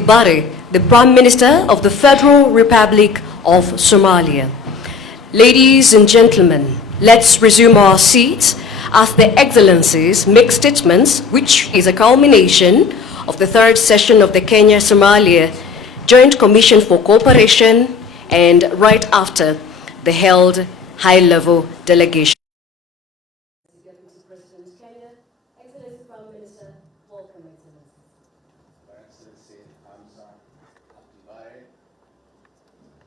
Barre, the Prime Minister of the Federal Republic of Somalia. Ladies and gentlemen, let's resume our seats as the Excellencies make statements, which is a culmination of the third session of the Kenya-Somalia Joint Commission for Cooperation, and right after the held high-level delegation. Mr. President Kenya, Excellency Prime Minister, welcome, Excellency. Excellency Hamza Abdullahi,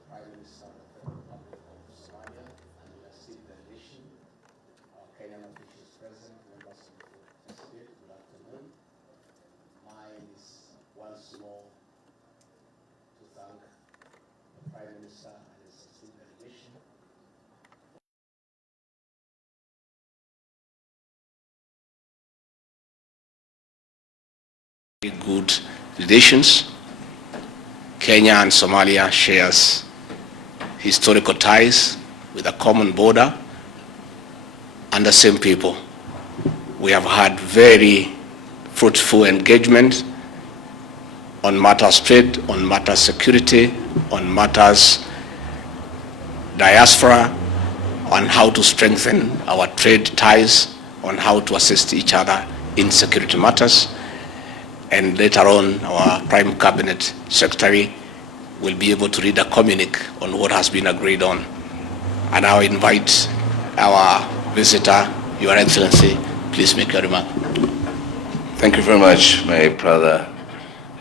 Prime Minister of the Republic of Somalia, and your esteemed delegation, our Kenyan officials present, members of the State, good afternoon. Mine is once more to thank the Prime Minister and his esteemed delegation. Good relations. Kenya and Somalia shares historical ties with a common border and the same people. We have had very fruitful engagement on matters trade, on matters security, on matters diaspora, on how to strengthen our trade ties, on how to assist each other in security matters. And later on, our Prime Cabinet Secretary will be able to read a communique on what has been agreed on. And I invite our visitor, Your Excellency, please make your remark. Thank you very much, my brother,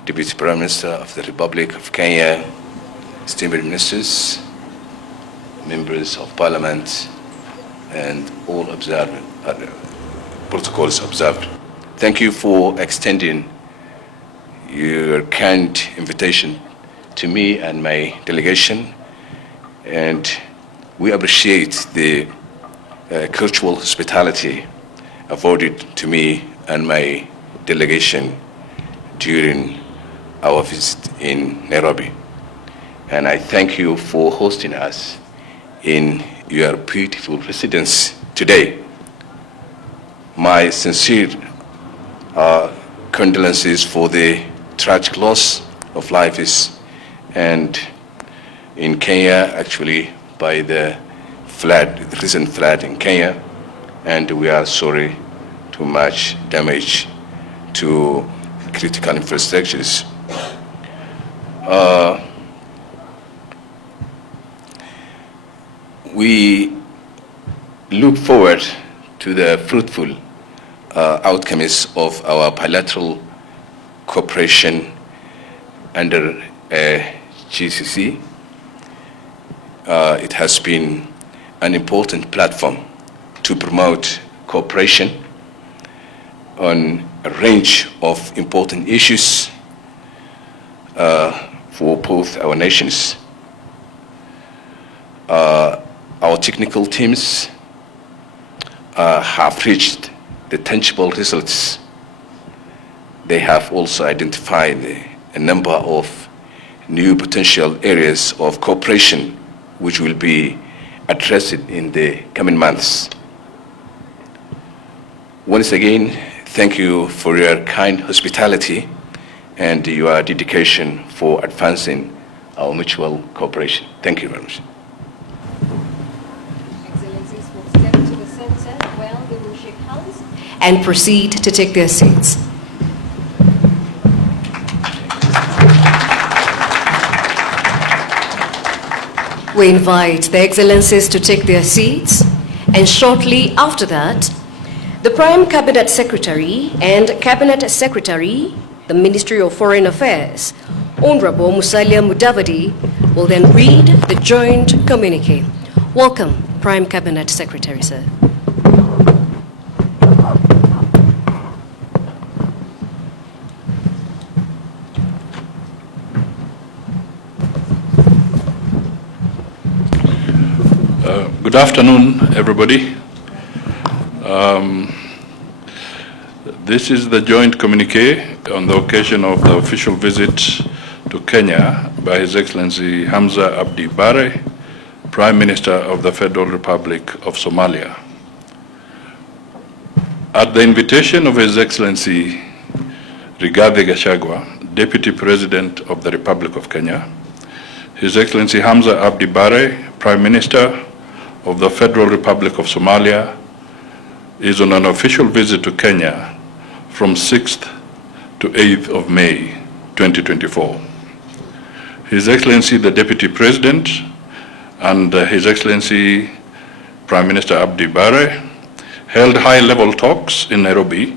Deputy Prime Minister of the Republic of Kenya, esteemed ministers, members of Parliament, and all protocols observed. Thank you for extending your kind invitation to me and my delegation, and we appreciate the cultural hospitality afforded to me and my delegation during our visit in Nairobi. And I thank you for hosting us in your beautiful residence today. My sincere condolences for the tragic loss of lives and in Kenya, actually, by the flood, the recent flood in Kenya, and we are sorry to much damage to critical infrastructures. We look forward to the fruitful outcomes of our bilateral cooperation under GCC. It has been an important platform to promote cooperation on a range of important issues for both our nations. Our technical teams have reached the tangible results. They have also identified a number of new potential areas of cooperation which will be addressed in the coming months. Once again, thank you for your kind hospitality and your dedication for advancing our mutual cooperation. Thank you very much. Excellencies will step to the center while they will shake hands and proceed to take their seats. We invite the Excellencies to take their seats, and shortly after that, the Prime Cabinet Secretary and Cabinet Secretary, the Ministry of Foreign Affairs, Honorable Musalia Mudavadi, will then read the joint communique. Welcome, Prime Cabinet Secretary, sir. Good afternoon, everybody. This is the joint communique on the occasion of the official visit to Kenya by His Excellency Hamza Abdi Barre, Prime Minister of the Federal Republic of Somalia. At the invitation of His Excellency Rigathi Gachagua, Deputy President of the Republic of Kenya, His Excellency Hamza Abdi Bare, Prime Minister of the Federal Republic of Somalia, is on an official visit to Kenya from 6th to 8th of May 2024. His Excellency the Deputy President and His Excellency Prime Minister Abdi Bare held high-level talks in Nairobi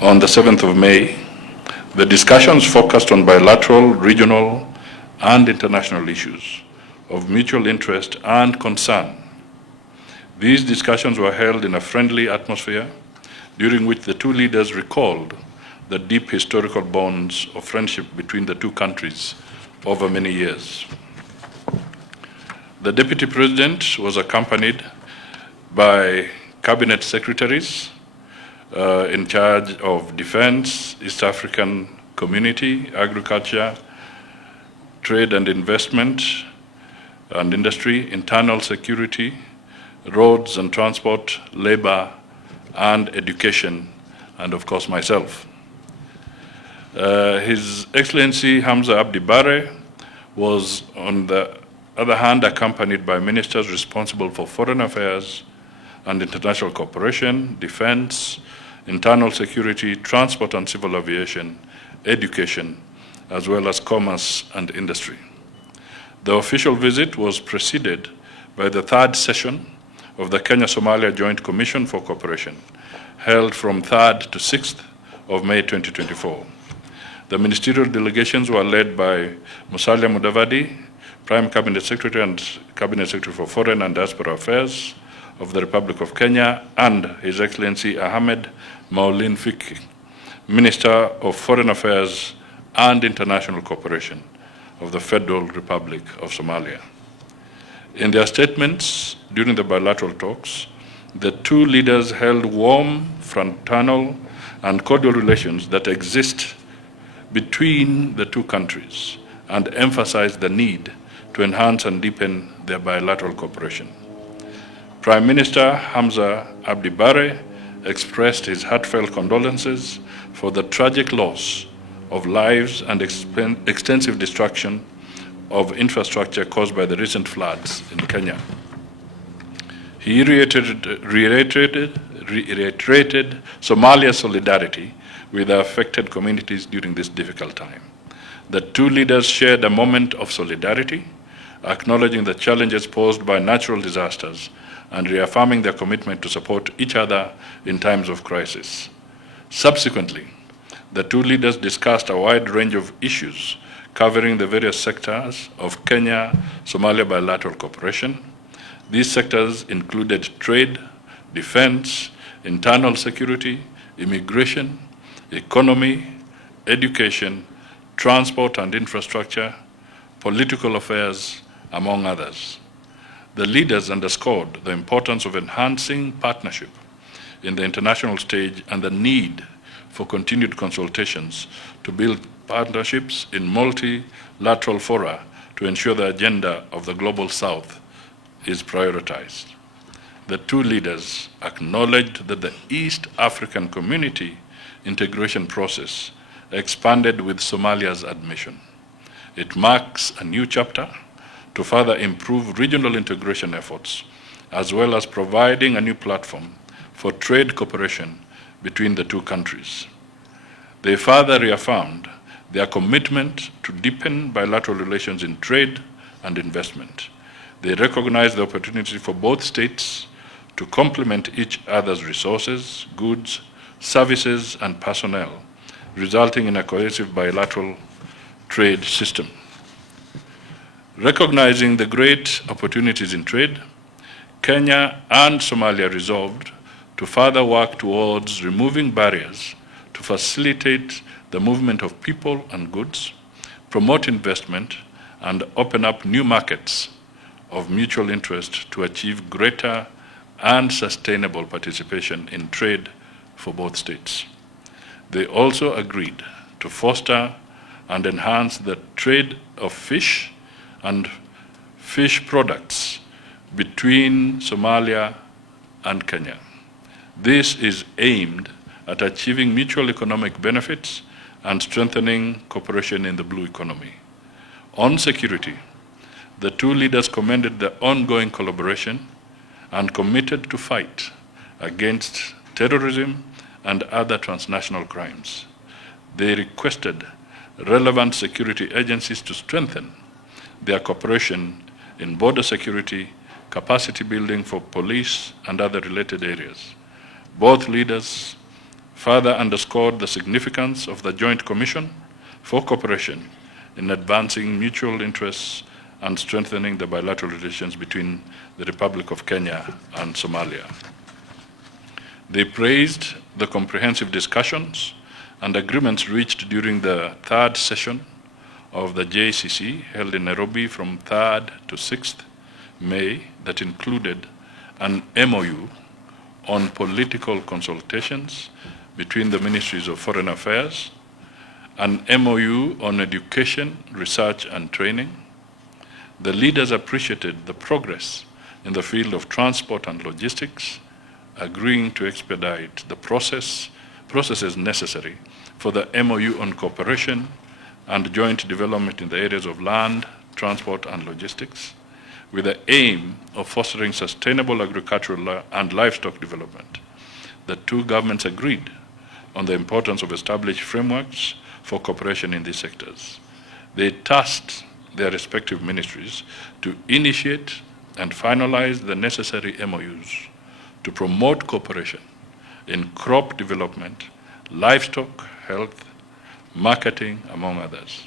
on the 7th of May. The discussions focused on bilateral, regional, and international issues of mutual interest and concern. These discussions were held in a friendly atmosphere, during which the two leaders recalled the deep historical bonds of friendship between the two countries over many years. The Deputy President was accompanied by Cabinet Secretaries in charge of Defense, East African Community, Agriculture, Trade and Investment and Industry, Internal Security, Roads and Transport, Labor and Education, and of course myself. His Excellency Hamza Abdi Bare was, on the other hand, accompanied by ministers responsible for foreign affairs and international cooperation, defense, internal security, transport and civil aviation, education, as well as commerce and industry. The official visit was preceded by the third session of the Kenya-Somalia Joint Commission for Cooperation, held from 3rd to 6th of May 2024. The ministerial delegations were led by Musalia Mudavadi, Prime Cabinet Secretary and Cabinet Secretary for Foreign and Diaspora Affairs of the Republic of Kenya, and His Excellency Ahmed Maulin Fiki, Minister of Foreign Affairs and International Cooperation of the Federal Republic of Somalia. In their statements during the bilateral talks, the two leaders held warm, fraternal, and cordial relations that exist between the two countries and emphasized the need to enhance and deepen their bilateral cooperation. Prime Minister Hamza Abdi Bare expressed his heartfelt condolences for the tragic loss of lives and extensive destruction of infrastructure caused by the recent floods in Kenya. He reiterated Somalia's solidarity with the affected communities during this difficult time. The two leaders shared a moment of solidarity, acknowledging the challenges posed by natural disasters and reaffirming their commitment to support each other in times of crisis. Subsequently, the two leaders discussed a wide range of issues covering the various sectors of Kenya-Somalia bilateral cooperation. These sectors included trade, defense, internal security, immigration, economy, education, transport and infrastructure, political affairs, among others. The leaders underscored the importance of enhancing partnership in the international stage and the need for continued consultations to build partnerships in multilateral fora to ensure the agenda of the Global South is prioritized. The two leaders acknowledged that the East African Community integration process expanded with Somalia's admission. It marks a new chapter to further improve regional integration efforts, as well as providing a new platform for trade cooperation between the two countries. They further reaffirmed their commitment to deepen bilateral relations in trade and investment. They recognized the opportunity for both states to complement each other's resources, goods, services, and personnel, resulting in a cohesive bilateral trade system. Recognizing the great opportunities in trade, Kenya and Somalia resolved to further work towards removing barriers to facilitate the movement of people and goods, promote investment, and open up new markets of mutual interest to achieve greater and sustainable participation in trade for both states. They also agreed to foster and enhance the trade of fish and fish products between Somalia and Kenya. This is aimed at achieving mutual economic benefits and strengthening cooperation in the blue economy. On security, the two leaders commended the ongoing collaboration and committed to fight against terrorism and other transnational crimes. They requested relevant security agencies to strengthen their cooperation in border security, capacity building for police, and other related areas. Both leaders further underscored the significance of the Joint Commission for Cooperation in advancing mutual interests and strengthening the bilateral relations between the Republic of Kenya and Somalia. They praised the comprehensive discussions and agreements reached during the third session of the JCC held in Nairobi from 3rd to 6th May that included an MOU on political consultations between the Ministries of Foreign Affairs, an MOU on education, research, and training. The leaders appreciated the progress in the field of transport and logistics, agreeing to expedite the processes necessary for the MOU on cooperation and joint development in the areas of land, transport, and logistics, with the aim of fostering sustainable agricultural and livestock development. The two governments agreed on the importance of established frameworks for cooperation in these sectors. They tasked their respective ministries to initiate and finalize the necessary MOUs to promote cooperation in crop development, livestock health, marketing, among others.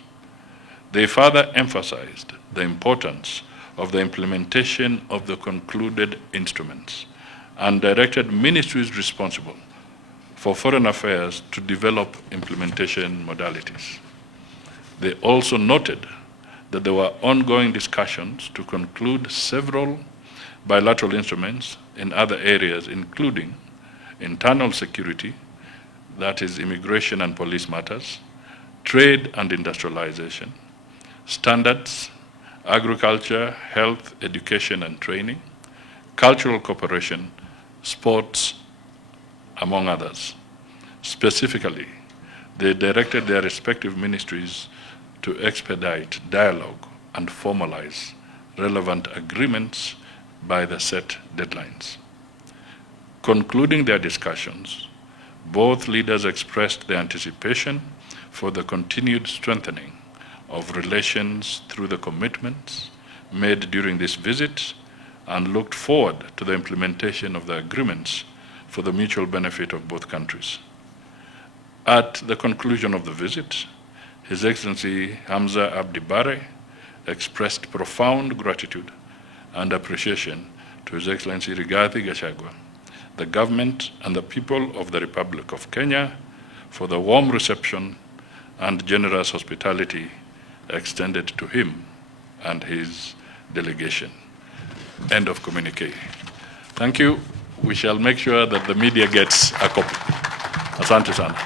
They further emphasized the importance of the implementation of the concluded instruments and directed ministries responsible for foreign affairs to develop implementation modalities. They also noted that there were ongoing discussions to conclude several bilateral instruments in other areas, including internal security, that is immigration and police matters, trade and industrialization, standards, agriculture, health, education and training, cultural cooperation, sports, among others. Specifically, they directed their respective ministries to expedite dialogue and formalize relevant agreements by the set deadlines. Concluding their discussions, both leaders expressed their anticipation for the continued strengthening of relations through the commitments made during this visit and looked forward to the implementation of the agreements for the mutual benefit of both countries. At the conclusion of the visit, His Excellency Hamza Abdi Bare expressed profound gratitude and appreciation to His Excellency Rigathi Gachagua, the government and the people of the Republic of Kenya for the warm reception and generous hospitality extended to him and his delegation. End of communique. Thank you. We shall make sure that the media gets a copy. Asante sana.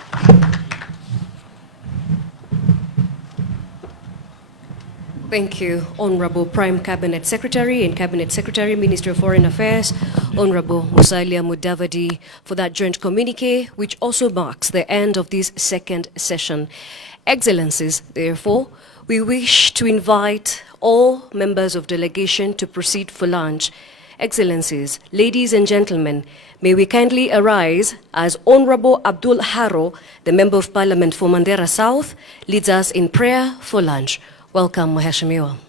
Thank you, Honorable Prime Cabinet Secretary and Cabinet Secretary, Minister of Foreign Affairs, Honorable Musalia Mudavadi, for that joint communique, which also marks the end of this second session. Excellencies, therefore, we wish to invite all members of delegation to proceed for lunch. Excellencies, ladies and gentlemen, may we kindly arise as Honorable Abdul Haro, the Member of Parliament for Mandera South, leads us in prayer for lunch. Welcome, Mheshimiwa.